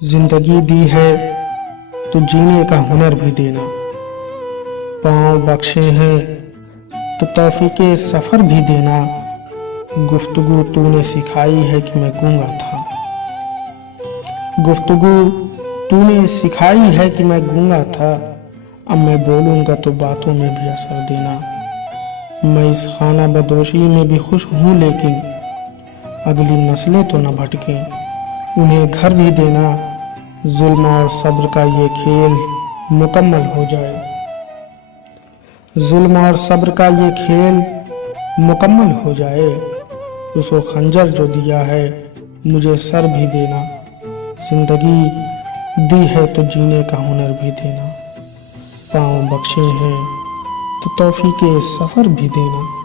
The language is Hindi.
जिंदगी दी है तो जीने का हुनर भी देना। पाँव बख्शे हैं तो तौफीके सफ़र भी देना। गुफ्तगू तूने सिखाई है कि मैं गूंगा था। गुफ्तगू तूने सिखाई है कि मैं गूंगा था। अब मैं बोलूँगा तो बातों में भी असर देना। मैं इस खाना बदोशी में भी खुश हूँ, लेकिन अगली नस्लें तो न भटकें, उन्हें घर भी देना। जुल्म और सब्र का ये खेल मुकम्मल हो जाए। जुल्म और सब्र का ये खेल मुकम्मल हो जाए। उसको खंजर जो दिया है मुझे सर भी देना। जिंदगी दी है तो जीने का हुनर भी देना। पाँव बख्शे हैं तो तौफीके सफ़र भी देना।